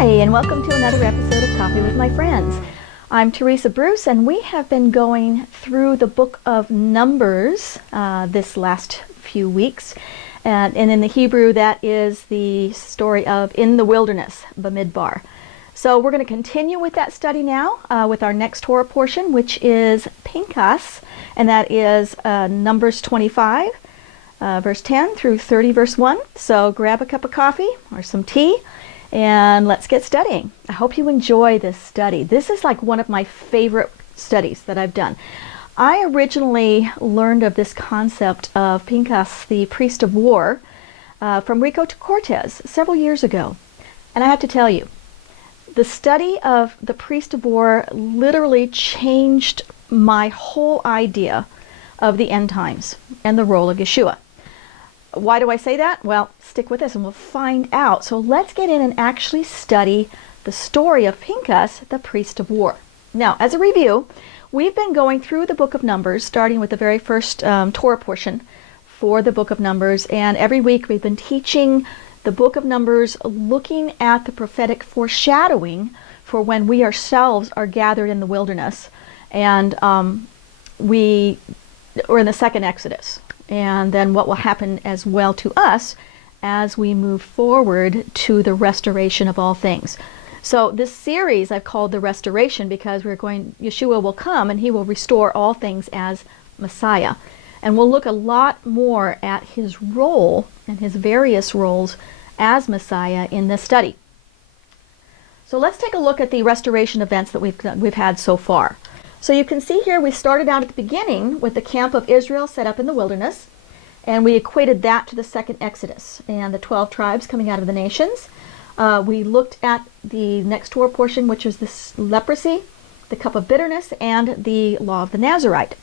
Hi, and welcome to another episode of Coffee with My Friends. I'm Teresa Bruce, and we have been going through the book of Numbers this last few weeks. And in the Hebrew, that is the story of in the wilderness, Bamidbar. So we're going to continue with that study now with our next Torah portion, which is Pinchas, and that is Numbers 25, verse 10 through 30, verse 1. So grab a cup of coffee or some tea, and let's get studying. I hope you enjoy this study. This is like one of my favorite studies that I've done. I originally learned of this concept of Pinchas, the priest of war, from Rico to Cortez several years ago. And I have to tell you, the study of the priest of war literally changed my whole idea of the end times and the role of Yeshua. Why do I say that? Well, stick with us and we'll find out. So let's get in and actually study the story of Pinchas, the priest of war. Now, as a review, we've been going through the book of Numbers, starting with the very first Torah portion for the book of Numbers. And every week we've been teaching the book of Numbers, looking at the prophetic foreshadowing for when we ourselves are gathered in the wilderness. And we're in the second Exodus. And then what will happen as well to us as we move forward to the restoration of all things. So this series I've called the restoration because Yeshua will come and he will restore all things as Messiah. And we'll look a lot more at his role and his various roles as Messiah in this study. So let's take a look at the restoration events that we've had so far. So you can see here we started out at the beginning with the camp of Israel set up in the wilderness, and we equated that to the second Exodus and the 12 tribes coming out of the nations. We looked at the next Torah portion, which is this leprosy, the cup of bitterness, and the law of the Nazarite.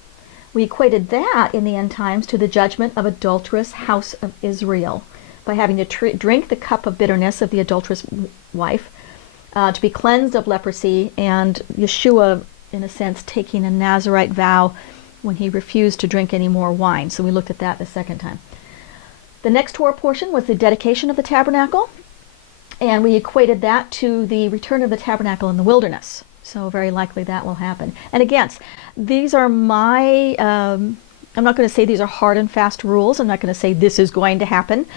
We equated that in the end times to the judgment of adulterous house of Israel by having to drink the cup of bitterness of the adulterous wife, to be cleansed of leprosy, and Yeshua, in a sense, taking a Nazarite vow when he refused to drink any more wine. So we looked at that the second time. The next Torah portion was the dedication of the tabernacle, and we equated that to the return of the tabernacle in the wilderness. So very likely that will happen. And again, these are my, I'm not going to say these are hard and fast rules. I'm not going to say this is going to happen.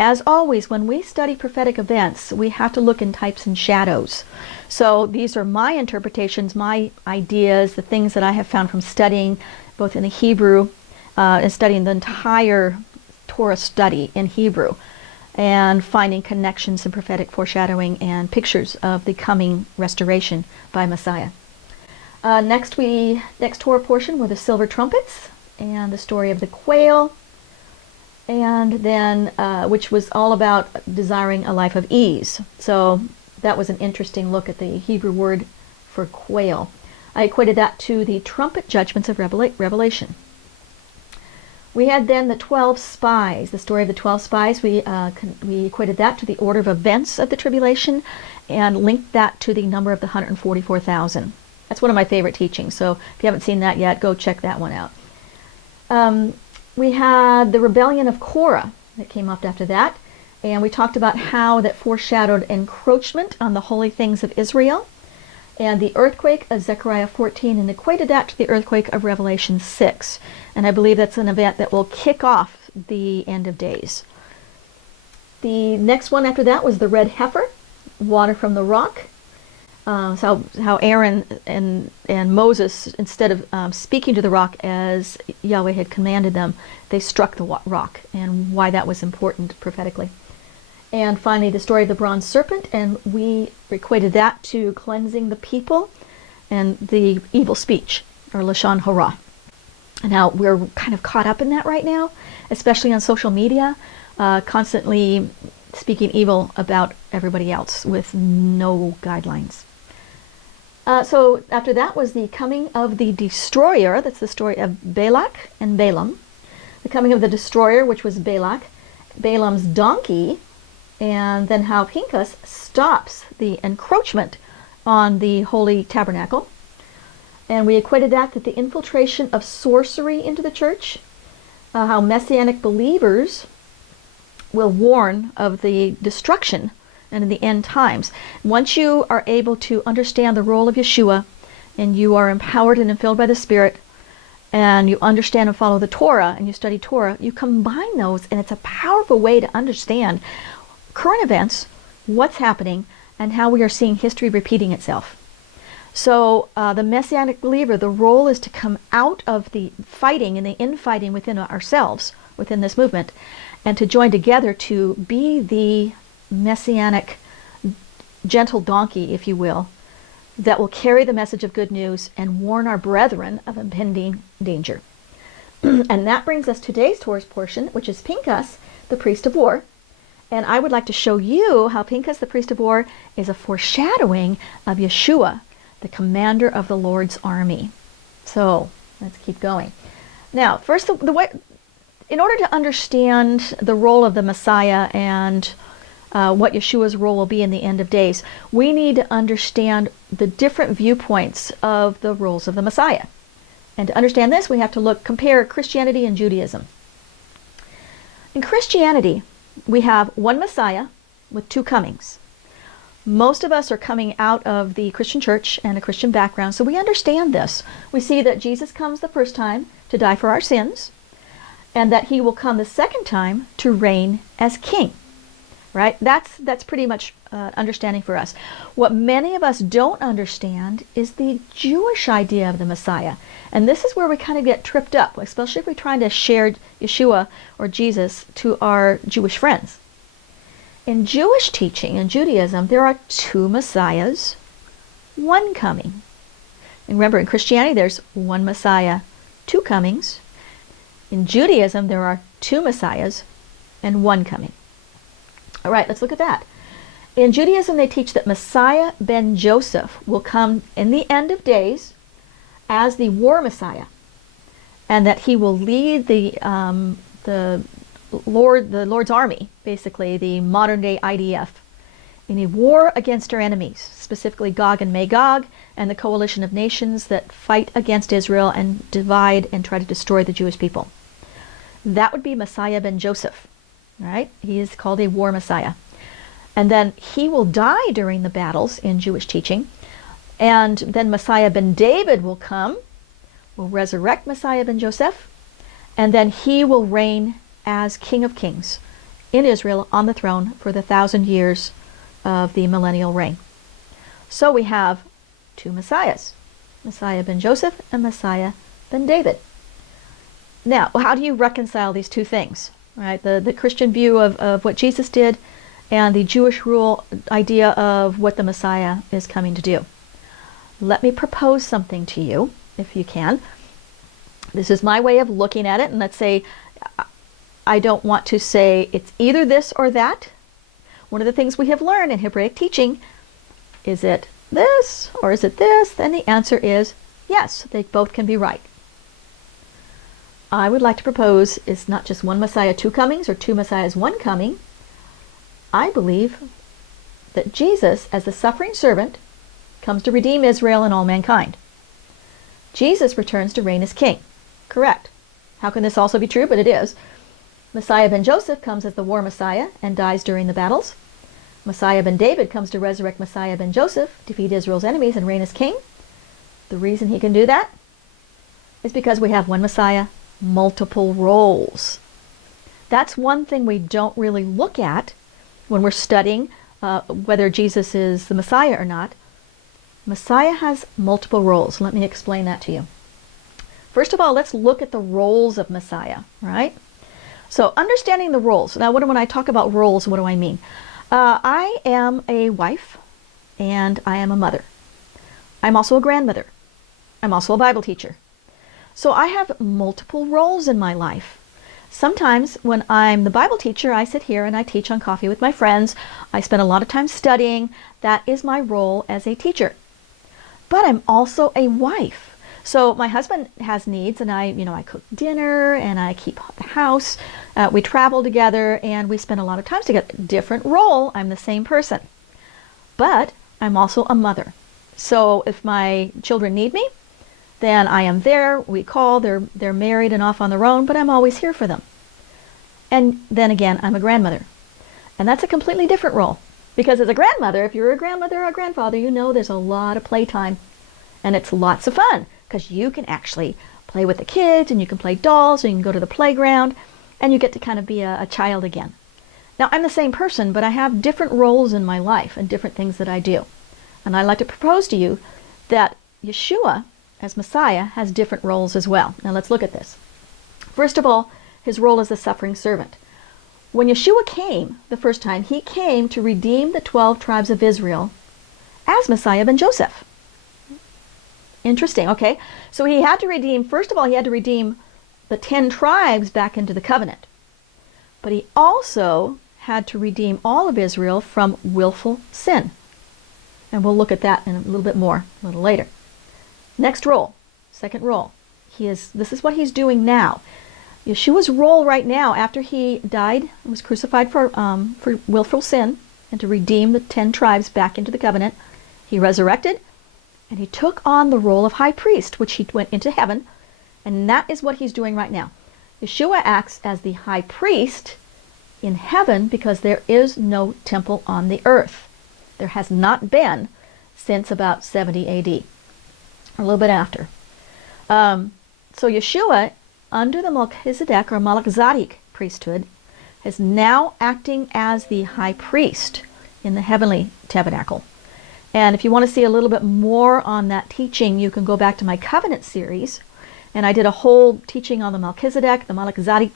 As always, when we study prophetic events, we have to look in types and shadows. So these are my interpretations, my ideas, the things that I have found from studying both in the Hebrew and studying the entire Torah study in Hebrew and finding connections and prophetic foreshadowing and pictures of the coming restoration by Messiah. Next Torah portion were the silver trumpets and the story of the quail, and then which was all about desiring a life of ease. So that was an interesting look at the Hebrew word for quail. I equated that to the trumpet judgments of Revelation. We had then the 12 spies, the story of the 12 spies. We equated that to the order of events of the tribulation and linked that to the number of the 144,000. That's one of my favorite teachings. So if you haven't seen that yet, go check that one out. We had the rebellion of Korah that came up after that, and we talked about how that foreshadowed encroachment on the holy things of Israel, and the earthquake of Zechariah 14, and equated that to the earthquake of Revelation 6. And I believe that's an event that will kick off the end of days. The next one after that was the red heifer, water from the rock. So how Aaron and Moses, instead of speaking to the rock as Yahweh had commanded them, they struck the rock, and why that was important prophetically. And finally, the story of the bronze serpent, and we equated that to cleansing the people and the evil speech, or Lashon Hara. Now, we're kind of caught up in that right now, especially on social media, constantly speaking evil about everybody else with no guidelines. So after that was the coming of the destroyer. That's the story of Balak and Balaam. The coming of the destroyer, which was Balak, Balaam's donkey, and then how Pinchas stops the encroachment on the holy tabernacle. And we equated that to the infiltration of sorcery into the church, how Messianic believers will warn of the destruction and in the end times. Once you are able to understand the role of Yeshua, and you are empowered and filled by the Spirit, and you understand and follow the Torah, and you study Torah, you combine those, and it's a powerful way to understand current events, what's happening, and how we are seeing history repeating itself. So the Messianic believer, the role is to come out of the fighting and the infighting within ourselves, within this movement, and to join together to be the Messianic gentle donkey, if you will, that will carry the message of good news and warn our brethren of impending danger. And that brings us to today's Torah's portion, which is Pinchas, the priest of war. And I would like to show you how Pinchas, the priest of war, is a foreshadowing of Yeshua, the commander of the Lord's army. So let's keep going. Now, first, the way, in order to understand the role of the Messiah and what Yeshua's role will be in the end of days, we need to understand the different viewpoints of the roles of the Messiah. And to understand this, we have to compare Christianity and Judaism. In Christianity, we have one Messiah with two comings. Most of us are coming out of the Christian church and a Christian background, so we understand this. We see that Jesus comes the first time to die for our sins, and that he will come the second time to reign as king. Right? That's pretty much understanding for us. What many of us don't understand is the Jewish idea of the Messiah. And this is where we kind of get tripped up, especially if we're trying to share Yeshua or Jesus to our Jewish friends. In Jewish teaching, in Judaism, there are two Messiahs, one coming. And remember, in Christianity, there's one Messiah, two comings. In Judaism, there are two Messiahs and one coming. All right, let's look at that. In Judaism, they teach that Messiah ben Joseph will come in the end of days as the war Messiah, and that he will lead the Lord's army, basically the modern day IDF, in a war against our enemies, specifically Gog and Magog, and the coalition of nations that fight against Israel and divide and try to destroy the Jewish people. That would be Messiah ben Joseph. Right? He is called a war Messiah. And then he will die during the battles in Jewish teaching. And then Messiah ben David will come, will resurrect Messiah ben Joseph, and then he will reign as King of Kings in Israel on the throne for the 1,000 years of the millennial reign. So we have two Messiahs, Messiah ben Joseph and Messiah ben David. Now, how do you reconcile these two things? Right, the Christian view of what Jesus did and the Jewish rule idea of what the Messiah is coming to do. Let me propose something to you, if you can. This is my way of looking at it, and let's say I don't want to say it's either this or that. One of the things we have learned in Hebraic teaching, is it this or is it this? Then the answer is yes, they both can be right. I would like to propose it's not just one Messiah, two comings, or two Messiahs, one coming. I believe that Jesus, as the suffering servant, comes to redeem Israel and all mankind. Jesus returns to reign as king. Correct. How can this also be true? But it is. Messiah ben Joseph comes as the war Messiah and dies during the battles. Messiah ben David comes to resurrect Messiah ben Joseph, defeat Israel's enemies, and reign as king. The reason he can do that is because we have one Messiah, multiple roles. That's one thing we don't really look at when we're studying whether Jesus is the Messiah or not. Messiah has multiple roles. Let me explain that to you. First of all, let's look at the roles of Messiah, right? So understanding the roles. Now, when I talk about roles, what do I mean? I am a wife and I am a mother. I'm also a grandmother. I'm also a Bible teacher. So I have multiple roles in my life. Sometimes when I'm the Bible teacher, I sit here and I teach on Coffee with my friends. I spend a lot of time studying. That is my role as a teacher. But I'm also a wife. So my husband has needs, and I cook dinner and I keep the house. We travel together and we spend a lot of time together. Different role. I'm the same person. But I'm also a mother. So if my children need me, then I am there. We call. They're married and off on their own, but I'm always here for them. And then again, I'm a grandmother. And that's a completely different role. Because as a grandmother, if you're a grandmother or a grandfather, you know there's a lot of playtime. And it's lots of fun because you can actually play with the kids and you can play dolls and you can go to the playground and you get to kind of be a child again. Now, I'm the same person, but I have different roles in my life and different things that I do. And I'd like to propose to you that Yeshua, as Messiah, has different roles as well. Now, let's look at this. First of all, his role as the suffering servant. When Yeshua came the first time, he came to redeem the 12 tribes of Israel as Messiah ben Joseph. Interesting, okay? So he had to redeem, first of all, he had to redeem the 10 tribes back into the covenant. But he also had to redeem all of Israel from willful sin. And we'll look at that in a little bit more a little later. Next role, second role. This is what he's doing now. Yeshua's role right now, after he died and was crucified for willful sin and to redeem the 10 tribes back into the covenant, he resurrected and he took on the role of high priest, which he went into heaven, and that is what he's doing right now. Yeshua acts as the high priest in heaven because there is no temple on the earth. There has not been since about 70 AD, a little bit after. So Yeshua, under the Melchizedek or Malach priesthood, is now acting as the high priest in the heavenly tabernacle. And if you want to see a little bit more on that teaching, you can go back to my covenant series. And I did a whole teaching on the Melchizedek, the Malach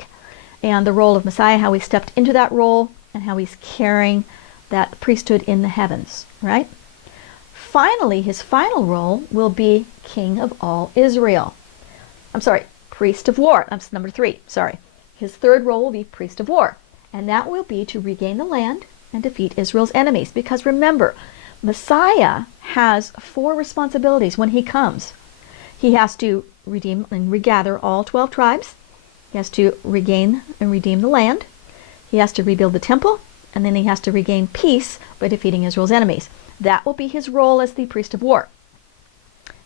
and the role of Messiah, how he stepped into that role and how he's carrying that priesthood in the heavens, right? Finally, his final role will be King of all Israel. I'm sorry, Priest of War. That's number 3, sorry. His third role will be Priest of War. And that will be to regain the land and defeat Israel's enemies. Because remember, Messiah has 4 responsibilities when he comes. He has to redeem and regather all 12 tribes. He has to regain and redeem the land. He has to rebuild the temple. And then he has to regain peace by defeating Israel's enemies. That will be his role as the priest of war.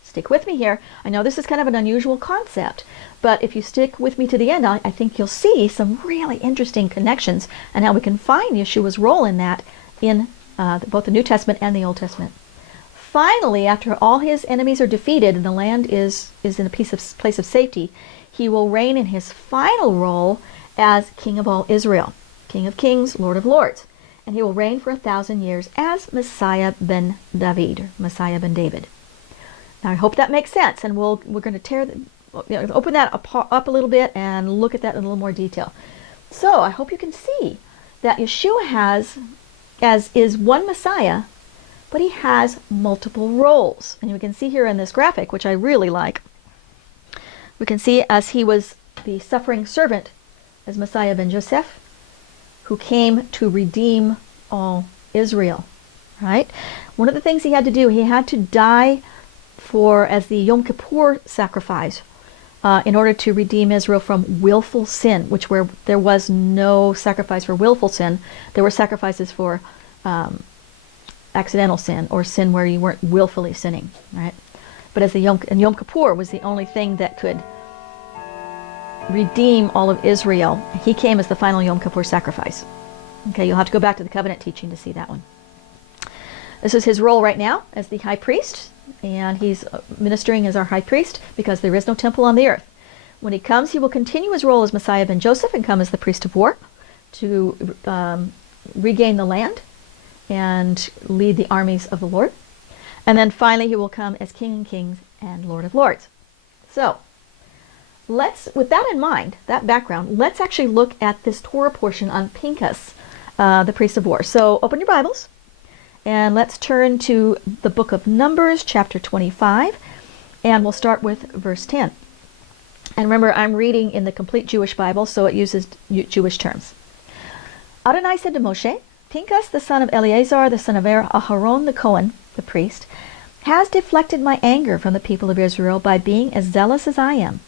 Stick with me here. I know this is kind of an unusual concept, but if you stick with me to the end, I think you'll see some really interesting connections and how we can find Yeshua's role in that in both the New Testament and the Old Testament. Finally, after all his enemies are defeated and the land is in a place of safety, he will reign in his final role as King of all Israel, King of kings, Lord of lords. And he will reign for 1,000 years as Messiah ben David, or Messiah ben David. Now I hope that makes sense, and we're going to open that up a little bit and look at that in a little more detail. So I hope you can see that Yeshua is one Messiah, but he has multiple roles. And you can see here in this graphic, which I really like, we can see as he was the suffering servant as Messiah ben Joseph, who came to redeem all Israel, right? One of the things he had to do, he had to die as the Yom Kippur sacrifice in order to redeem Israel from willful sin, where there was no sacrifice for willful sin. There were sacrifices for accidental sin or sin where you weren't willfully sinning, right? But as Yom Kippur was the only thing that could redeem all of Israel, he came as the final Yom Kippur sacrifice. Okay, you'll have to go back to the covenant teaching to see that one. This is his role right now as the high priest, and he's ministering as our high priest because there is no temple on the earth. When he comes, he will continue his role as Messiah ben Joseph and come as the priest of war to regain the land and lead the armies of the Lord. And then finally, he will come as King of Kings and Lord of Lords. So, with that in mind, that background, let's actually look at this Torah portion on Pinchas, the priest of war. So, open your Bibles. And let's turn to the book of Numbers, chapter 25, and we'll start with verse 10. And remember, I'm reading in the complete Jewish Bible, so it uses Jewish terms. Adonai said to Moshe, Pinchas, the son of Eleazar, the son of Aharon the Cohen, the priest, has deflected my anger from the people of Israel by being as zealous as I am,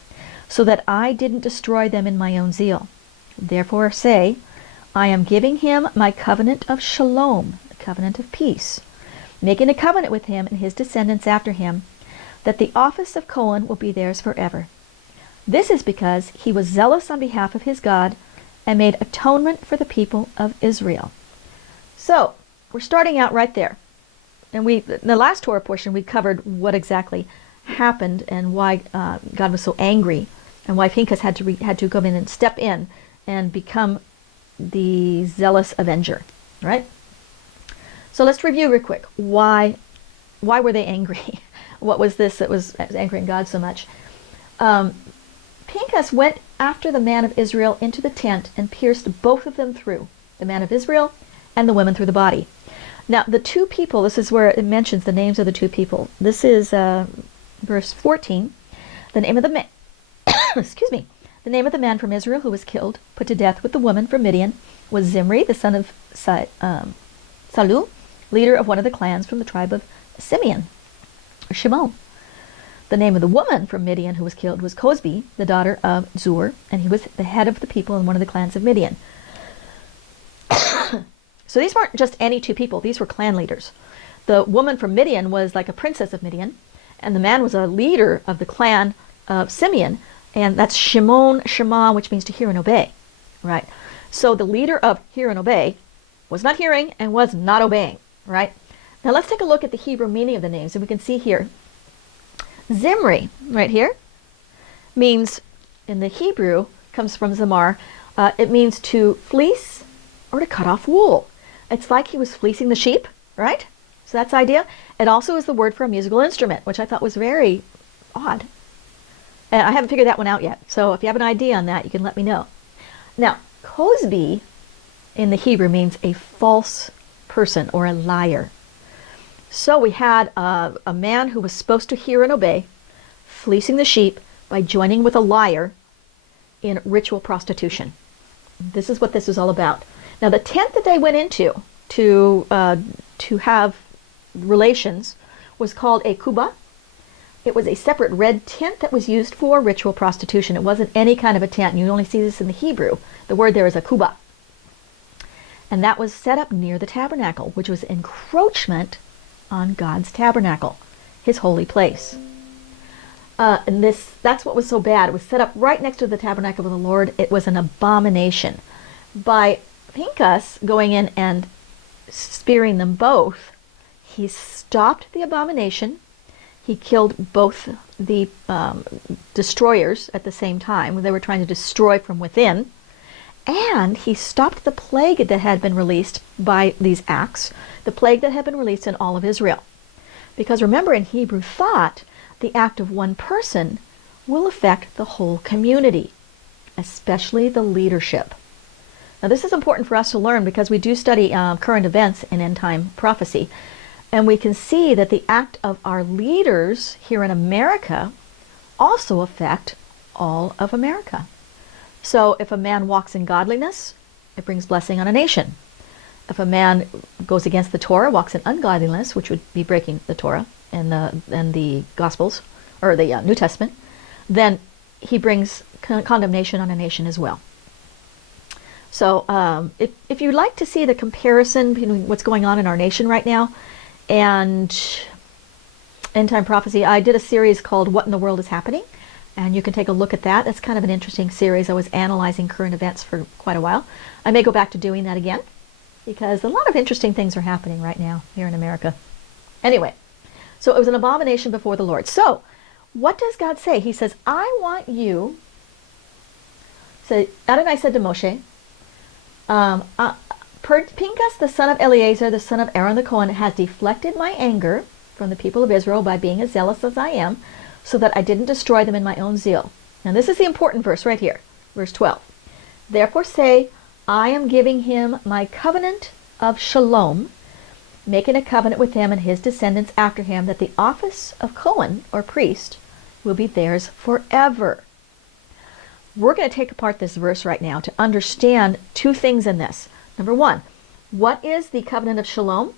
so that I didn't destroy them in my own zeal. Therefore say, I am giving him my covenant of shalom, covenant of peace, making a covenant with him and his descendants after him, that the office of Cohen will be theirs forever. This is because he was zealous on behalf of his God and made atonement for the people of Israel. So, we're starting out right there. And in the last Torah portion, we covered what exactly happened and why God was so angry, and why Pinchas had to come in and step in and become the zealous avenger, right? So let's review real quick. Why were they angry? What was this that was angering God so much? Pinchas went after the man of Israel into the tent and pierced both of them through, the man of Israel and the woman through the body. Now, the two people, this is where it mentions the names of the two people. This is verse 14. The name of the man, excuse me, the name of the man from Israel who was killed, put to death with the woman from Midian, was Zimri, the son of Salu, leader of one of the clans from the tribe of Simeon, or Shimon. The name of the woman from Midian who was killed was Kozbi, the daughter of Zur, and he was the head of the people in one of the clans of Midian. So these weren't just any two people, these were clan leaders. The woman from Midian was like a princess of Midian, and the man was a leader of the clan of Simeon, and that's Shimon, Shema, which means to hear and obey, right? So the leader of hear and obey was not hearing and was not obeying, right? Now let's take a look at the Hebrew meaning of the names, and we can see here, Zimri, right here, means, in the Hebrew, comes from Zamar, it means to fleece or to cut off wool. It's like he was fleecing the sheep, right? So that's the idea. It also is the word for a musical instrument, which I thought was very odd. And I haven't figured that one out yet. So if you have an idea on that, you can let me know. Now, Kozbi in the Hebrew means a false person or a liar. So we had a man who was supposed to hear and obey, fleecing the sheep by joining with a liar in ritual prostitution. This is what this is all about. Now, the tent that they went into to have relations was called a kuba. It was a separate red tent that was used for ritual prostitution. It wasn't any kind of a tent. You only see this in the Hebrew. The word there is a kuba. And that was set up near the tabernacle, which was encroachment on God's tabernacle, his holy place. And that's what was so bad. It was set up right next to the tabernacle of the Lord. It was an abomination. By Pinchas going in and spearing them both, he stopped the abomination. He killed both the destroyers at the same time when they were trying to destroy from within. And he stopped the plague that had been released by these acts, the plague that had been released in all of Israel. Because remember, in Hebrew thought, the act of one person will affect the whole community, especially the leadership. Now, this is important for us to learn because we do study current events in end-time prophecy. And we can see that the act of our leaders here in America also affect all of America. So if a man walks in godliness, it brings blessing on a nation. If a man goes against the Torah, walks in ungodliness, which would be breaking the Torah and the Gospels, or the New Testament, then he brings condemnation on a nation as well. So if you'd like to see the comparison between what's going on in our nation right now and end-time prophecy, I did a series called What in the World is Happening? And you can take a look at that. That's kind of an interesting series. I was analyzing current events for quite a while. I may go back to doing that again because a lot of interesting things are happening right now here in America. Anyway, so it was an abomination before the Lord. So what does God say? He says, I want you, so Adonai said to Moshe, Pinchas, the son of Eleazar, the son of Aaron the Cohen, has deflected my anger from the people of Israel by being as zealous as I am, so that I didn't destroy them in my own zeal. Now this is the important verse right here, verse 12. Therefore say, I am giving him my covenant of shalom, making a covenant with him and his descendants after him, that the office of Cohen, or priest, will be theirs forever. We're going to take apart this verse right now to understand two things in this. Number one, what is the covenant of shalom?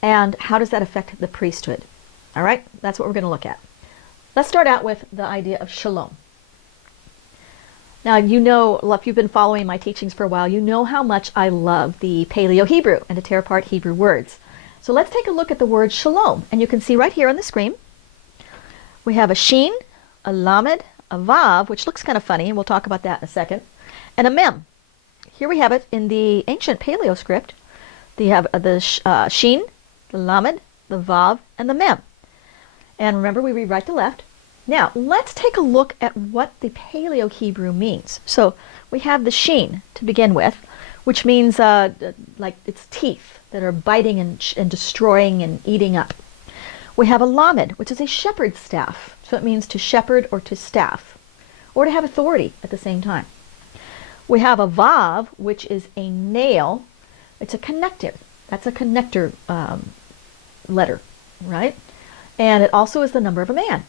And how does that affect the priesthood? All right, that's what we're going to look at. Let's start out with the idea of shalom. Now, you know, if you've been following my teachings for a while, you know how much I love the Paleo-Hebrew and to tear apart Hebrew words. So let's take a look at the word shalom. And you can see right here on the screen, we have a sheen, a lamed, a vav, which looks kind of funny, and we'll talk about that in a second, and a mem. Here we have it in the ancient Paleo script. You have the Shin, the Lamed, the Vav, and the Mem. And remember, we read right to left. Now, let's take a look at what the Paleo-Hebrew means. So we have the Shin to begin with, which means like it's teeth that are biting and destroying and eating up. We have a Lamed, which is a shepherd's staff. So it means to shepherd or to staff, or to have authority at the same time. We have a Vav, which is a nail. It's a connector. That's a connector letter, right? And it also is the number of a man.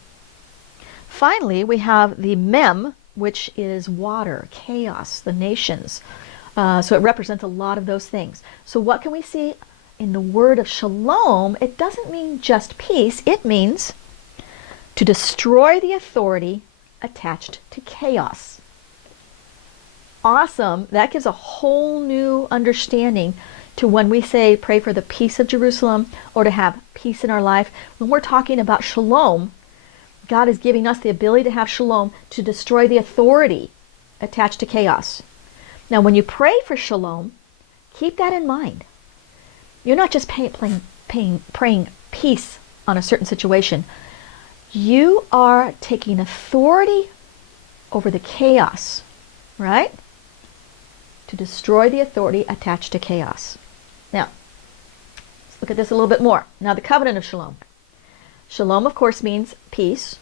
Finally, we have the Mem, which is water, chaos, the nations. So it represents a lot of those things. So what can we see in the word of shalom? It doesn't mean just peace. It means to destroy the authority attached to chaos. Awesome. That gives a whole new understanding to when we say pray for the peace of Jerusalem or to have peace in our life. When we're talking about shalom, God is giving us the ability to have shalom to destroy the authority attached to chaos. Now, when you pray for shalom, keep that in mind. You're not just praying peace on a certain situation. You are taking authority over the chaos, right? To destroy the authority attached to chaos. Now, let's look at this a little bit more. Now, the covenant of shalom. Shalom, of course, means peace.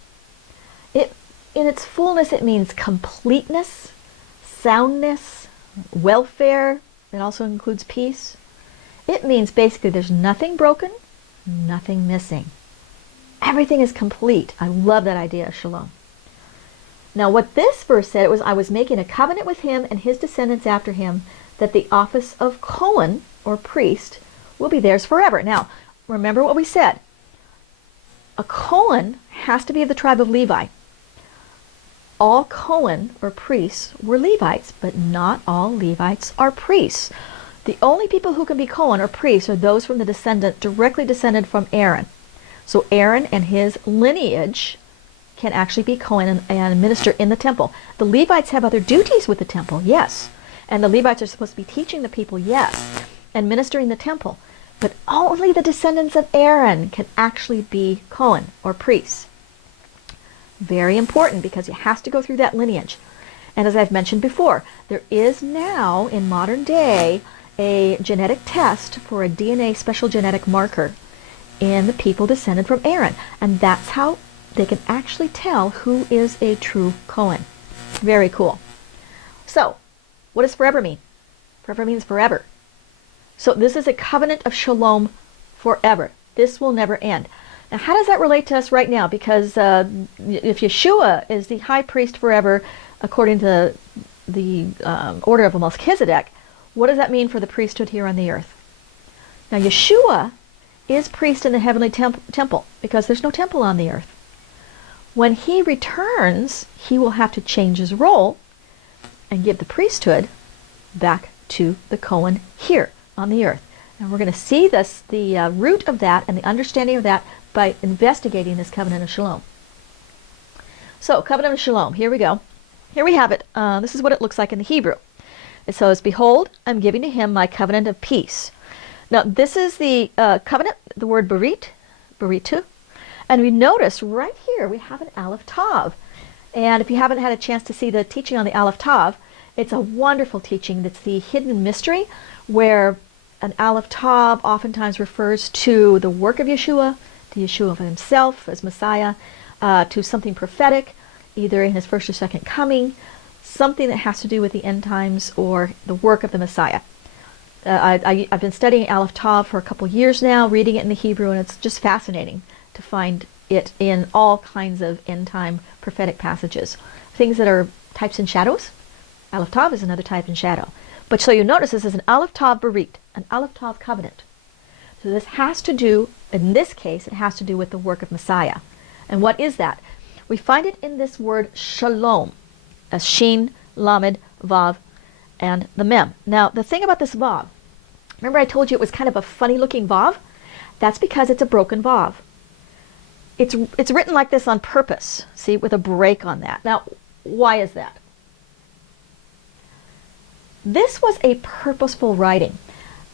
In its fullness, it means completeness, soundness, welfare. It also includes peace. It means basically there's nothing broken, nothing missing. Everything is complete. I love that idea of shalom. Now, what this verse said, it was, I was making a covenant with him and his descendants after him, that the office of Cohen, or priest, will be theirs forever. Now, remember what we said. A Cohen has to be of the tribe of Levi. All Cohen, or priests, were Levites, but not all Levites are priests. The only people who can be Cohen, or priests, are those from the descendant, directly descended from Aaron. So Aaron and his lineage can actually be Cohen and minister in the temple. The Levites have other duties with the temple, yes. And the Levites are supposed to be teaching the people, yes, and ministering the temple. But only the descendants of Aaron can actually be Cohen, or priests. Very important, because it has to go through that lineage. And as I've mentioned before, there is now, in modern day, a genetic test for a DNA special genetic marker in the people descended from Aaron. And that's how they can actually tell who is a true Cohen. Very cool. So, what does forever mean? Forever means forever. So this is a covenant of shalom forever. This will never end. Now, how does that relate to us right now? Because if Yeshua is the high priest forever, according to the order of Melchizedek, what does that mean for the priesthood here on the earth? Now, Yeshua is priest in the heavenly temple, because there's no temple on the earth. When he returns, he will have to change his role and give the priesthood back to the Cohen here on the earth. And we're going to see this, the root of that and the understanding of that by investigating this covenant of shalom. So, covenant of shalom, here we go. Here we have it. This is what it looks like in the Hebrew. It says, behold, I'm giving to him my covenant of peace. Now, this is the covenant, the word baritu. And we notice right here, we have an Aleph Tav. And if you haven't had a chance to see the teaching on the Aleph Tav, it's a wonderful teaching. That's the hidden mystery, where an Aleph Tav oftentimes refers to the work of Yeshua, to Yeshua himself as Messiah, to something prophetic, either in his first or second coming, something that has to do with the end times or the work of the Messiah. I've been studying Aleph Tav for a couple years now, reading it in the Hebrew, and it's just fascinating to find it in all kinds of end-time prophetic passages. Things that are types and shadows. Aleph Tav is another type and shadow. But so you notice this is an Aleph Tav Barit, an Aleph Tav covenant. So this has to do, in this case, it has to do with the work of Messiah. And what is that? We find it in this word shalom, as Shin, Lamed, Vav, and the Mem. Now, the thing about this Vav, remember I told you it was kind of a funny-looking Vav? That's because it's a broken Vav. It's written like this on purpose, see, with a break on that. Now, why is that? This was a purposeful writing.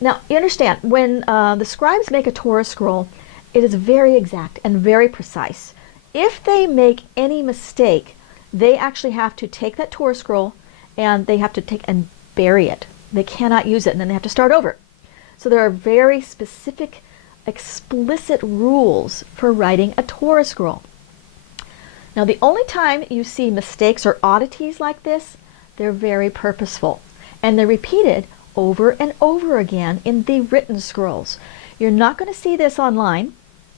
Now, you understand, when the scribes make a Torah scroll, it is very exact and very precise. If they make any mistake, they actually have to take that Torah scroll and they have to take and bury it. They cannot use it, and then they have to start over. So there are very specific, explicit rules for writing a Torah scroll. Now, the only time you see mistakes or oddities like this, they're very purposeful, and they're repeated over and over again in the written scrolls. You're not going to see this online.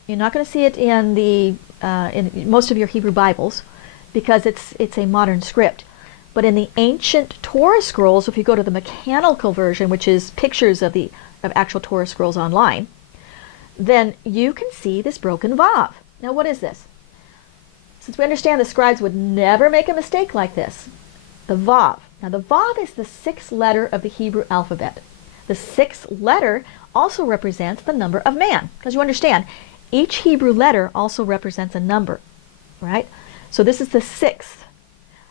You're not going to see it in in most of your Hebrew Bibles, because it's a modern script. But in the ancient Torah scrolls, if you go to the mechanical version, which is pictures of actual Torah scrolls online, then you can see this broken vav. Now, what is this? Since we understand the scribes would never make a mistake like this, the vav. Now, the vav is the sixth letter of the Hebrew alphabet. The sixth letter also represents the number of man. As you understand, each Hebrew letter also represents a number, right? So this is the sixth.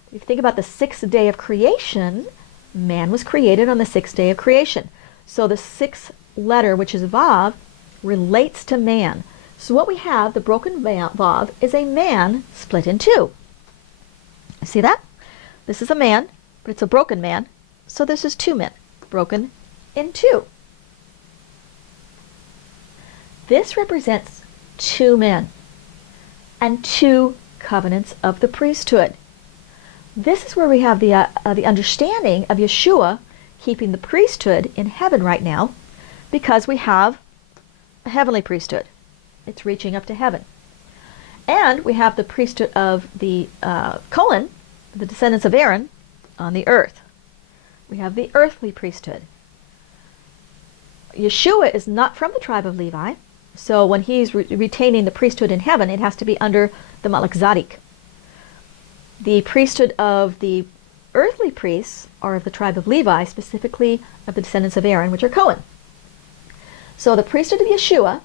If you think about the sixth day of creation, man was created on the sixth day of creation. So the sixth letter, which is vav, relates to man. So what we have, the broken vav, is a man split in two. See that? This is a man, but it's a broken man. So this is two men, broken in two. This represents two men and two covenants of the priesthood. This is where we have the understanding of Yeshua keeping the priesthood in heaven right now, because we have a heavenly priesthood. It's reaching up to heaven. And we have the priesthood of the Cohen, the descendants of Aaron, on the earth. We have the earthly priesthood. Yeshua is not from the tribe of Levi, so when he's retaining the priesthood in heaven, it has to be under the Malach Zadik. The priesthood of the earthly priests are of the tribe of Levi, specifically of the descendants of Aaron, which are Cohen. So the priesthood of Yeshua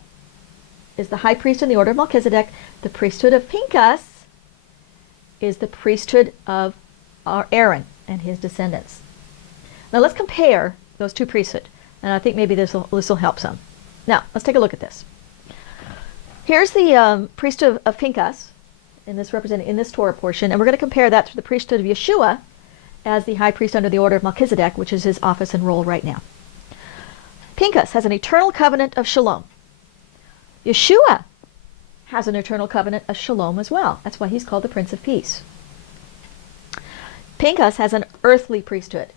is the high priest in the order of Melchizedek. The priesthood of Pinchas is the priesthood of Aaron and his descendants. Now let's compare those two priesthoods, and I think maybe this will help some. Now let's take a look at this. Here's the priesthood of Pinchas, and this represented in this Torah portion, and we're going to compare that to the priesthood of Yeshua as the high priest under the order of Melchizedek, which is his office and role right now. Pinchas has an eternal covenant of shalom. Yeshua has an eternal covenant of shalom as well. That's why he's called the Prince of Peace. Pinchas has an earthly priesthood.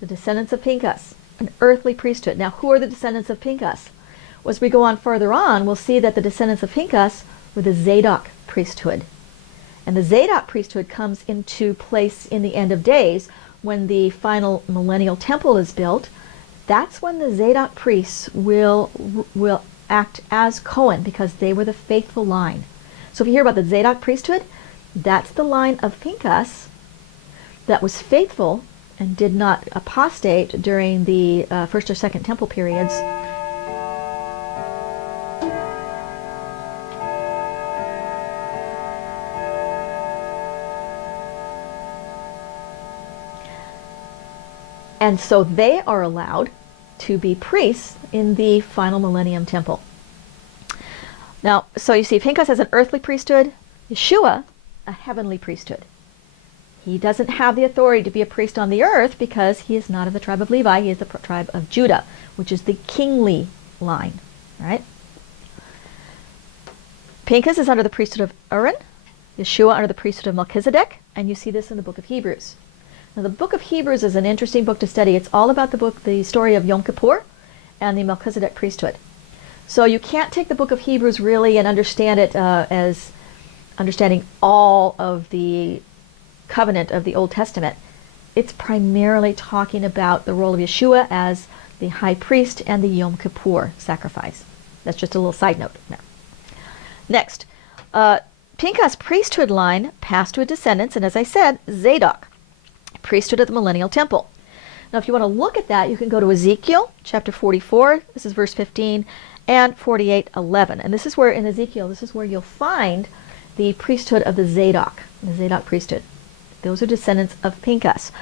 The descendants of Pinchas, an earthly priesthood. Now, who are the descendants of Pinchas? Well, as we go on further on, we'll see that the descendants of Pinchas were the Zadok priesthood. And the Zadok priesthood comes into place in the end of days when the final millennial temple is built. That's when the Zadok priests will act as Cohen, because they were the faithful line. So if you hear about the Zadok priesthood, that's the line of Pinchas that was faithful and did not apostate during the first or second temple periods. And so they are allowed to be priests in the final millennium temple. Now, so you see, Pinchas has an earthly priesthood, Yeshua, a heavenly priesthood. He doesn't have the authority to be a priest on the earth because he is not of the tribe of Levi. He is the tribe of Judah, which is the kingly line, right? Pinchas is under the priesthood of Aaron, Yeshua under the priesthood of Melchizedek, and you see this in the book of Hebrews. Now, the book of Hebrews is an interesting book to study. It's all about the story of Yom Kippur and the Melchizedek priesthood. So you can't take the book of Hebrews really and understand it as understanding all of the covenant of the Old Testament. It's primarily talking about the role of Yeshua as the high priest and the Yom Kippur sacrifice. That's just a little side note. Now. Next, Pinchas' priesthood line passed to his descendants, and as I said, Zadok, priesthood of the millennial temple. Now, if you want to look at that, you can go to Ezekiel chapter 44. This is verse 15 and 48:11. And this is where in Ezekiel, this is where you'll find the priesthood of the Zadok priesthood. Those are descendants of Pinchas.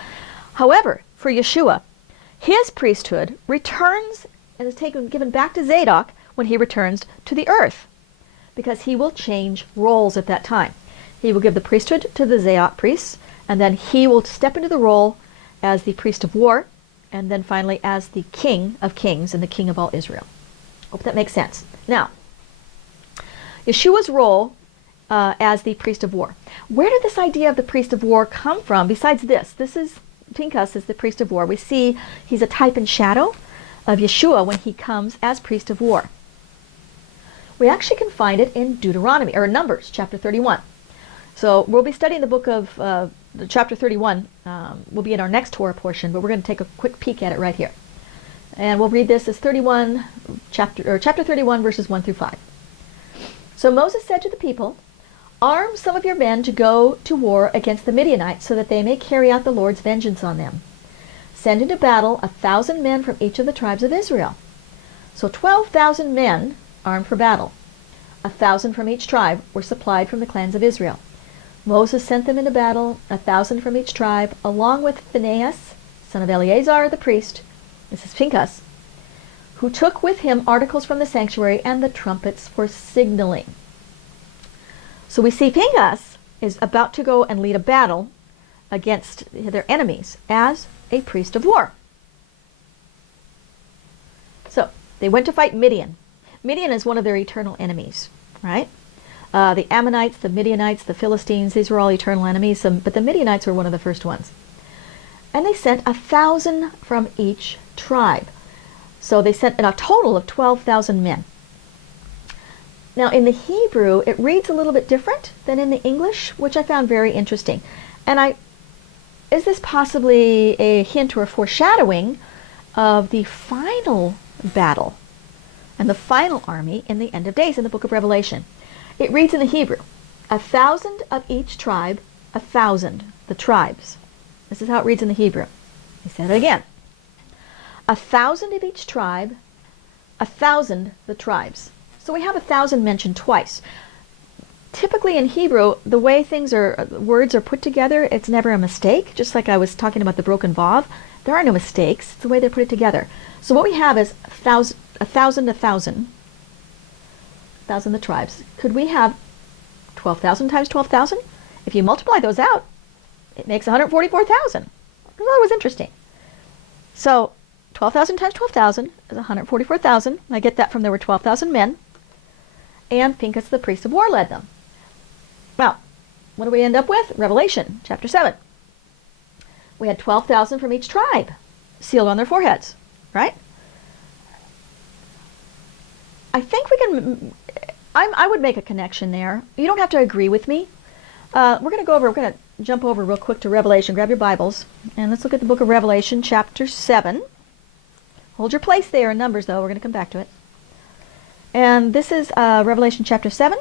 However, for Yeshua, his priesthood returns and is given back to Zadok when he returns to the earth, because he will change roles at that time. He will give the priesthood to the Zadok priests, and then he will step into the role as the priest of war, and then finally as the king of kings and the king of all Israel. Hope that makes sense. Now, Yeshua's role as the priest of war. Where did this idea of the priest of war come from besides this? This is Pinchas is the priest of war. We see he's a type and shadow of Yeshua when he comes as priest of war. We actually can find it in Deuteronomy, or Numbers, chapter 31. So we'll be studying the book of chapter 31. Will be in our next Torah portion, but we're going to take a quick peek at it right here. And we'll read this as chapter 31, verses 1 through 5. So Moses said to the people, "Arm some of your men to go to war against the Midianites, so that they may carry out the Lord's vengeance on them. Send into battle 1,000 men from each of the tribes of Israel." So 12,000 men armed for battle. 1,000 from each tribe were supplied from the clans of Israel. Moses sent them into battle, 1,000 from each tribe, along with Phinehas, son of Eleazar the priest, this is Pinchas, who took with him articles from the sanctuary and the trumpets for signaling. So we see Pinchas is about to go and lead a battle against their enemies as a priest of war. So they went to fight Midian. Midian is one of their eternal enemies, right? The Ammonites, the Midianites, the Philistines, these were all eternal enemies, but the Midianites were one of the first ones. And they sent 1,000 from each tribe. So they sent a total of 12,000 men. Now in the Hebrew, it reads a little bit different than in the English, which I found very interesting. And is this possibly a hint or a foreshadowing of the final battle and the final army in the end of days in the book of Revelation? It reads in the Hebrew, 1,000 of each tribe, 1,000, the tribes. This is how it reads in the Hebrew. I said it again. 1,000 of each tribe, 1,000 the tribes. So we have 1,000 mentioned twice. Typically in Hebrew, the way words are put together, it's never a mistake. Just like I was talking about the broken vav, there are no mistakes. It's the way they put it together. So what we have is 1,000, 1,000 the tribes. Could we have 12,000 times 12,000? If you multiply those out, it makes 144,000. I thought it was interesting. So 12,000 times 12,000 is 144,000. I get that from there were 12,000 men, and Pinchas the priest of war led them. Well, what do we end up with? Revelation chapter 7. We had 12,000 from each tribe sealed on their foreheads, right? I think we can, I would make a connection there. You don't have to agree with me. We're going to jump over real quick to Revelation. Grab your Bibles, and let's look at the book of Revelation, chapter 7. Hold your place there in Numbers, though. We're going to come back to it. And this is Revelation chapter 7.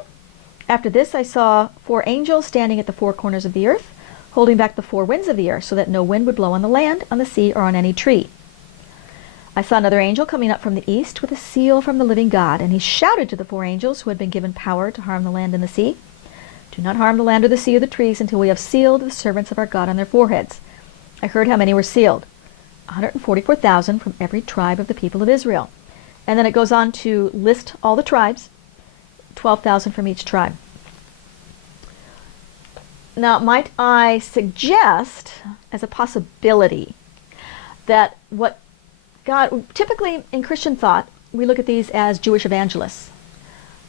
After this, I saw 4 angels standing at the 4 corners of the earth, holding back the 4 winds of the earth, so that no wind would blow on the land, on the sea, or on any tree. I saw another angel coming up from the east with a seal from the living God, and he shouted to the 4 angels who had been given power to harm the land and the sea, "Do not harm the land or the sea or the trees until we have sealed the servants of our God on their foreheads." I heard how many were sealed. 144,000 from every tribe of the people of Israel. And then it goes on to list all the tribes, 12,000 from each tribe. Now, might I suggest as a possibility that what God, typically in Christian thought, we look at these as Jewish evangelists.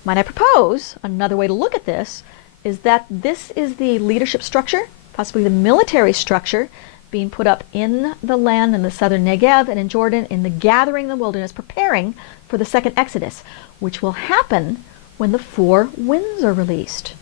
Might I propose another way to look at this is that this is the leadership structure, possibly the military structure, being put up in the land in the southern Negev and in Jordan in the gathering in the wilderness, preparing for the second Exodus, which will happen when the 4 winds are released.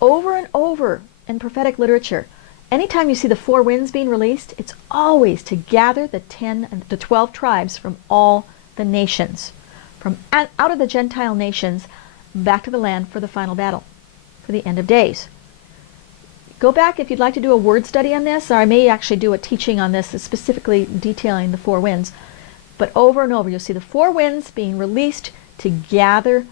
Over and over in prophetic literature, anytime you see the 4 winds being released, it's always to gather the 10 and the 12 tribes from all the nations, from out of the Gentile nations back to the land for the final battle, for the end of days. Go back if you'd like to do a word study on this, or I may actually do a teaching on this specifically detailing the 4 winds. But over and over, you'll see the 4 winds being released to gather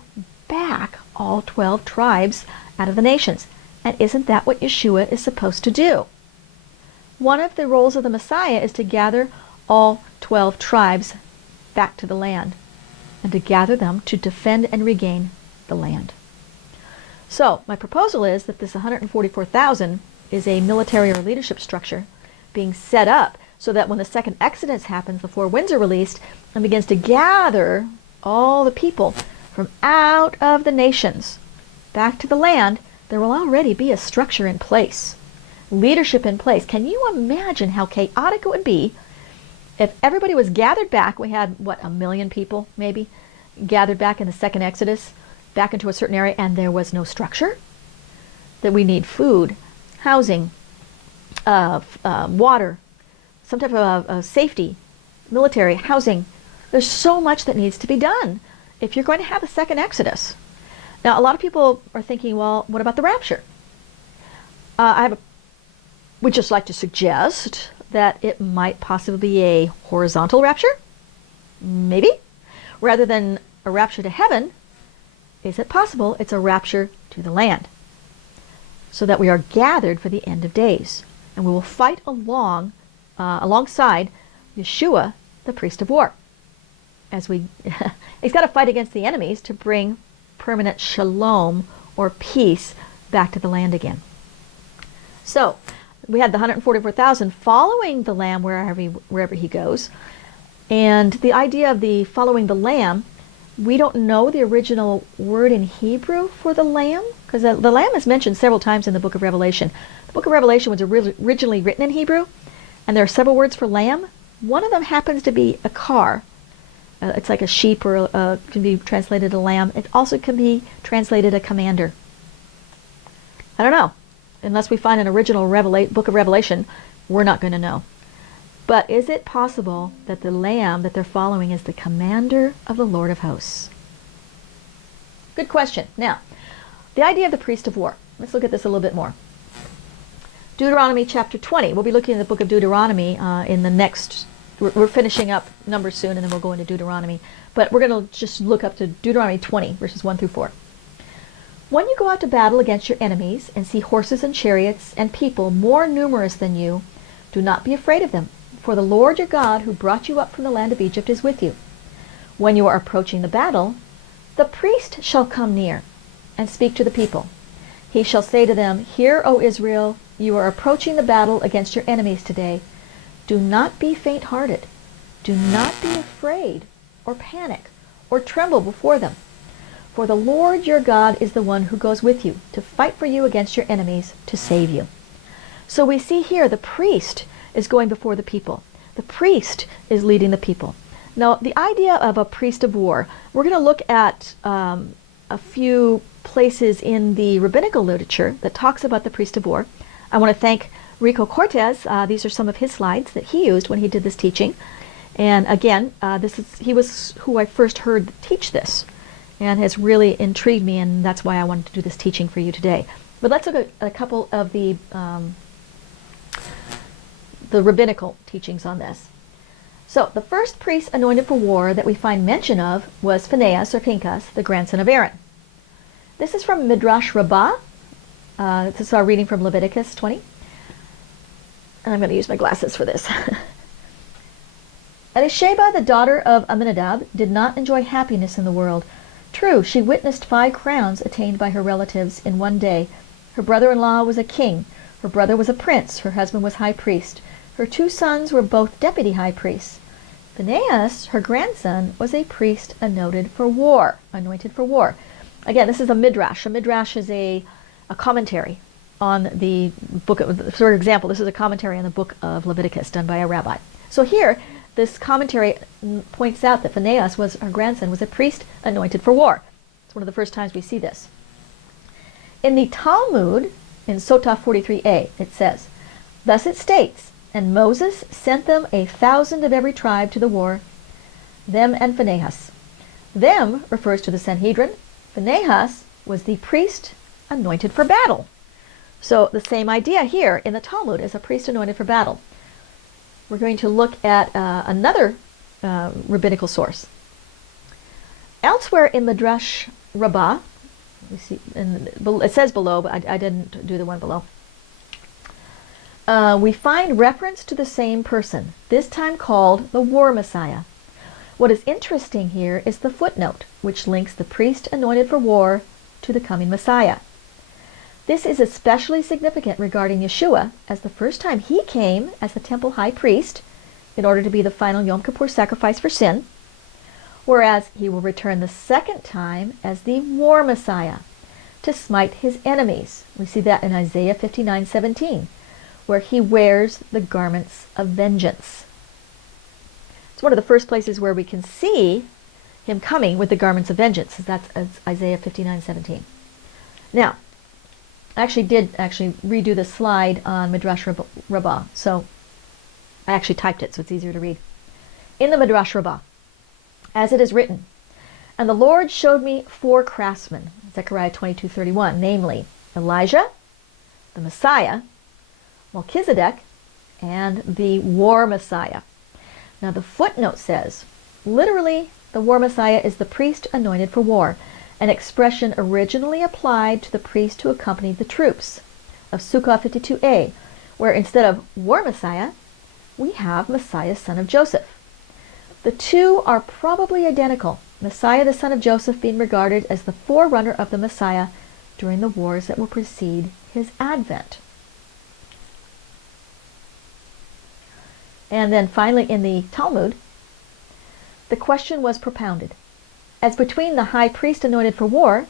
back all 12 tribes out of the nations. And isn't that what Yeshua is supposed to do? One of the roles of the Messiah is to gather all 12 tribes back to the land and to gather them to defend and regain the land. So my proposal is that this 144,000 is a military or leadership structure being set up so that when the second Exodus happens, the four winds are released and begins to gather all the people from out of the nations back to the land, there will already be a structure in place, leadership in place. Can you imagine how chaotic it would be if everybody was gathered back? We had, what, 1 million people maybe gathered back in the second Exodus, back into a certain area, and there was no structure? That we need food, housing, water, some type of safety, military, housing. There's so much that needs to be done if you're going to have a second Exodus. Now, a lot of people are thinking, well, what about the rapture? Would just like to suggest that it might possibly be a horizontal rapture, maybe, rather than a rapture to heaven. Is it possible it's a rapture to the land, so that we are gathered for the end of days, and we will fight alongside Yeshua, the priest of war, as he's got to fight against the enemies to bring permanent shalom or peace back to the land again. So we had the 144,000 following the Lamb wherever he goes. And the idea of the following the Lamb, we don't know the original word in Hebrew for the Lamb, because the Lamb is mentioned several times in the book of Revelation. The book of Revelation was originally written in Hebrew, and there are several words for lamb. One of them happens to be a car. It's like a sheep, or can be translated a lamb. It also can be translated a commander. I don't know. Unless we find an original book of Revelation, we're not going to know. But is it possible that the lamb that they're following is the commander of the Lord of hosts? Good question. Now, the idea of the priest of war. Let's look at this a little bit more. Deuteronomy chapter 20. We'll be looking at the book of Deuteronomy in the next... We're finishing up Numbers soon, and then we'll go into Deuteronomy. But we're going to just look up to Deuteronomy 20, verses 1 through 4. When you go out to battle against your enemies and see horses and chariots and people more numerous than you, do not be afraid of them, for the Lord your God, who brought you up from the land of Egypt, is with you. When you are approaching the battle, the priest shall come near and speak to the people. He shall say to them, Hear, O Israel, you are approaching the battle against your enemies today. Do not be faint-hearted. Do not be afraid or panic or tremble before them. For the Lord your God is the one who goes with you to fight for you against your enemies, to save you. So we see here the priest is going before the people. The priest is leading the people. Now, the idea of a priest of war, we're going to look at a few places in the rabbinical literature that talks about the priest of war. I want to thank Rico Cortez. These are some of his slides that he used when he did this teaching. And again, he was who I first heard teach this, and has really intrigued me, and that's why I wanted to do this teaching for you today. But let's look at a couple of the rabbinical teachings on this. So the first priest anointed for war that we find mention of was Phinehas, or Pinchas, the grandson of Aaron. This is from Midrash Rabbah. This is our reading from Leviticus 20. And I'm going to use my glasses for this. Elisheba, the daughter of Amminadab, did not enjoy happiness in the world. True, she witnessed 5 crowns attained by her relatives in one day. Her brother-in-law was a king. Her brother was a prince. Her husband was high priest. Her 2 sons were both deputy high priests. Phinehas, her grandson, was a priest anointed for war. Again, this is a midrash. A midrash is a commentary on the book of, for example, this is a commentary on the book of Leviticus done by a rabbi. So here, this commentary points out that Phinehas, her grandson, was a priest anointed for war. It's one of the first times we see this. In the Talmud, in Sotah 43a, it says, Thus it states, And Moses sent them 1,000 of every tribe to the war, them and Phinehas. Them refers to the Sanhedrin. Phinehas was the priest anointed for battle. So the same idea here in the Talmud as a priest anointed for battle. We're going to look at another rabbinical source. Elsewhere in Midrash Rabbah, we see, it says below, but I didn't do the one below. We find reference to the same person, this time called the War Messiah. What is interesting here is the footnote, which links the priest anointed for war to the coming Messiah. This is especially significant regarding Yeshua, as the first time he came as the temple high priest in order to be the final Yom Kippur sacrifice for sin, whereas he will return the second time as the war Messiah to smite his enemies. We see that in Isaiah 59:17, where he wears the garments of vengeance. It's one of the first places where we can see him coming with the garments of vengeance. That's Isaiah 59:17. Now, I did redo the slide on Midrash Rabbah, so I actually typed it so it's easier to read. In the Midrash Rabbah, as it is written, "And the Lord showed me 4 craftsmen," Zechariah 22:31, namely Elijah, the Messiah, Melchizedek, and the war Messiah. Now the footnote says, literally, the war Messiah is the priest anointed for war, an expression originally applied to the priest who accompanied the troops of Sukkah 52a, where instead of war Messiah, we have Messiah, son of Joseph. The two are probably identical, Messiah, the son of Joseph, being regarded as the forerunner of the Messiah during the wars that will precede his advent. And then finally in the Talmud, the question was propounded as between the high priest anointed for war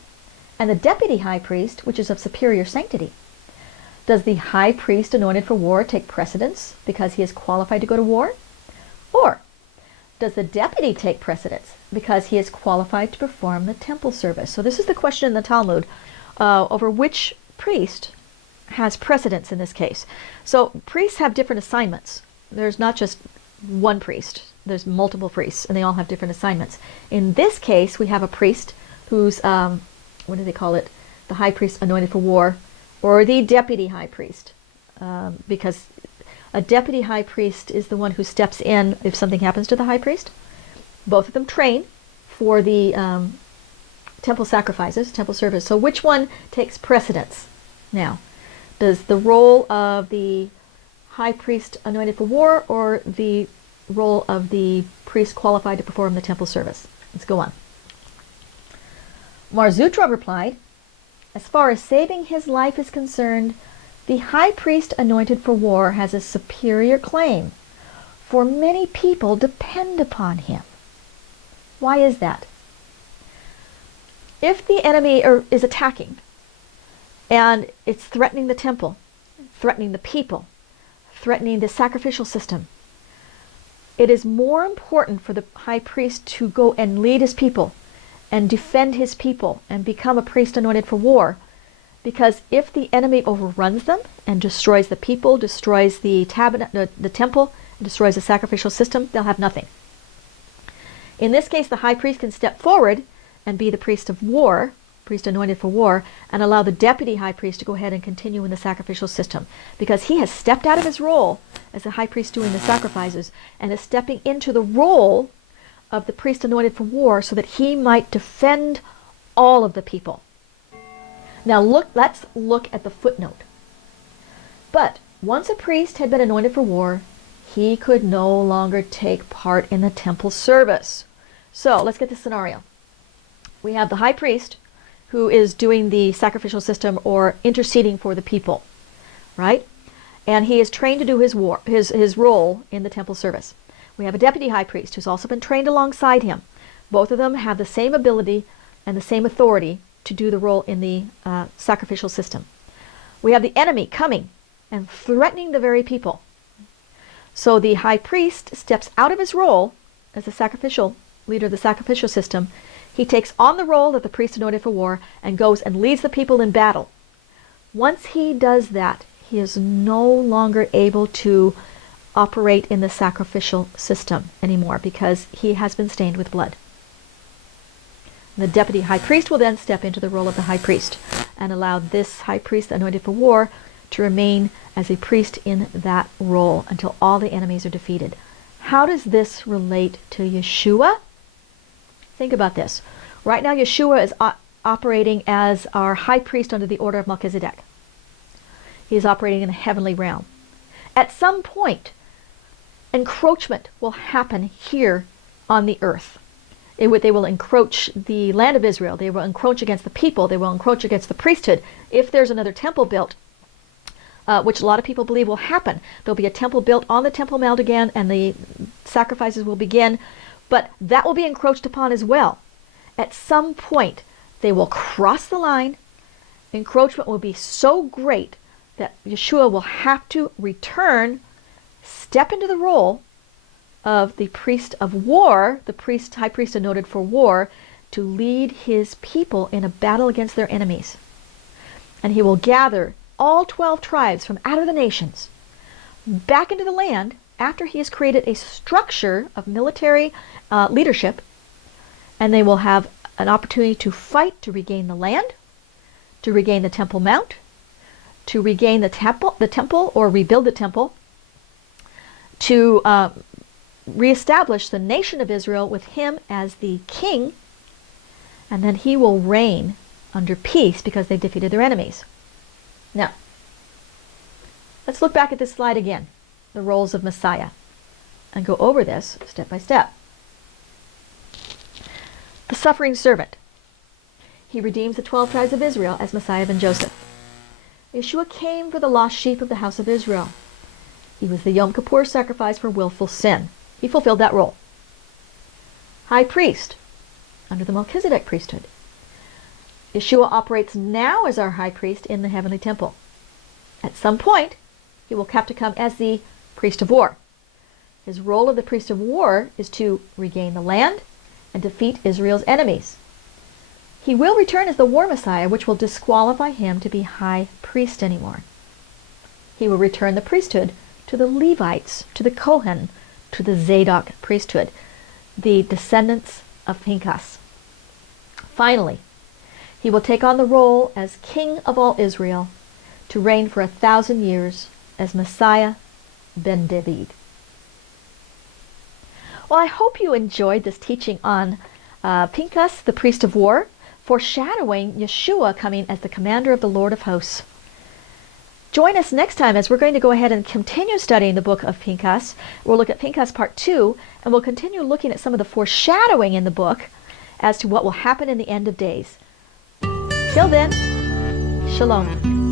and the deputy high priest, which is of superior sanctity. Does the high priest anointed for war take precedence because he is qualified to go to war? Or does the deputy take precedence because he is qualified to perform the temple service? So this is the question in the Talmud over which priest has precedence in this case. So priests have different assignments. There's not just one priest. There's multiple priests, and they all have different assignments. In this case, we have a priest who's, what do they call it? The high priest anointed for war, or the deputy high priest, because a deputy high priest is the one who steps in if something happens to the high priest. Both of them train for the temple sacrifices, temple service. So which one takes precedence? Now, does the role of the high priest anointed for war or the role of the priest qualified to perform the temple service? Let's go on. Mar Zutra replied, as far as saving his life is concerned, the high priest anointed for war has a superior claim, for many people depend upon him. Why is that? If the enemy is attacking and it's threatening the temple, threatening the people, threatening the sacrificial system, it is more important for the high priest to go and lead his people and defend his people and become a priest anointed for war, because if the enemy overruns them and destroys the people, destroys the temple, and destroys the sacrificial system, they'll have nothing. In this case, the high priest can step forward and be the priest of war, priest anointed for war, and allow the deputy high priest to go ahead and continue in the sacrificial system, because he has stepped out of his role as the high priest doing the sacrifices and is stepping into the role of the priest anointed for war so that he might defend all of the people. Now let's look at the footnote. But once a priest had been anointed for war, he could no longer take part in the temple service. So let's get the scenario. We have the high priest who is doing the sacrificial system or interceding for the people, right? And he is trained to do his role in the temple service. We have a deputy high priest who's also been trained alongside him. Both of them have the same ability and the same authority to do the role in the sacrificial system. We have the enemy coming and threatening the very people. So the high priest steps out of his role as the sacrificial leader of the sacrificial system. He takes on the role of the priest anointed for war and goes and leads the people in battle. Once he does that, he is no longer able to operate in the sacrificial system anymore because he has been stained with blood. The deputy high priest will then step into the role of the high priest and allow this high priest anointed for war to remain as a priest in that role until all the enemies are defeated. How does this relate to Yeshua? Think about this. Right now, Yeshua is operating as our high priest under the order of Melchizedek. He is operating in the heavenly realm. At some point, encroachment will happen here on the earth. They will encroach the land of Israel. They will encroach against the people. They will encroach against the priesthood. If there's another temple built, which a lot of people believe will happen, there'll be a temple built on the Temple Mount again, and the sacrifices will begin. But that will be encroached upon as well. At some point, they will cross the line. Encroachment will be so great that Yeshua will have to return, step into the role of the priest of war, the high priest anointed for war, to lead his people in a battle against their enemies. And he will gather all 12 tribes from out of the nations back into the land after he has created a structure of military leadership, and they will have an opportunity to fight to regain the land, to regain the Temple Mount, to regain the temple or rebuild the temple, to reestablish the nation of Israel with him as the king, and then he will reign under peace because they defeated their enemies. Now, let's look back at this slide again, the roles of Messiah, and go over this step by step. The suffering servant. He redeems the 12 tribes of Israel as Messiah ben Joseph. Yeshua came for the lost sheep of the house of Israel. He was the Yom Kippur sacrifice for willful sin. He fulfilled that role. High priest, under the Melchizedek priesthood. Yeshua operates now as our high priest in the heavenly temple. At some point, he will have to come as the priest of war. His role of the priest of war is to regain the land and defeat Israel's enemies. He will return as the war Messiah, which will disqualify him to be high priest anymore. He will return the priesthood to the Levites, to the Kohen, to the Zadok priesthood, the descendants of Pinchas. Finally, he will take on the role as king of all Israel to reign for 1,000 years as Messiah ben David. Well, I hope you enjoyed this teaching on Pinchas, the priest of war, foreshadowing Yeshua coming as the commander of the Lord of hosts. Join us next time as we're going to go ahead and continue studying the book of Pinchas. We'll look at Pinchas part 2, and we'll continue looking at some of the foreshadowing in the book as to what will happen in the end of days. Till then, Shalom.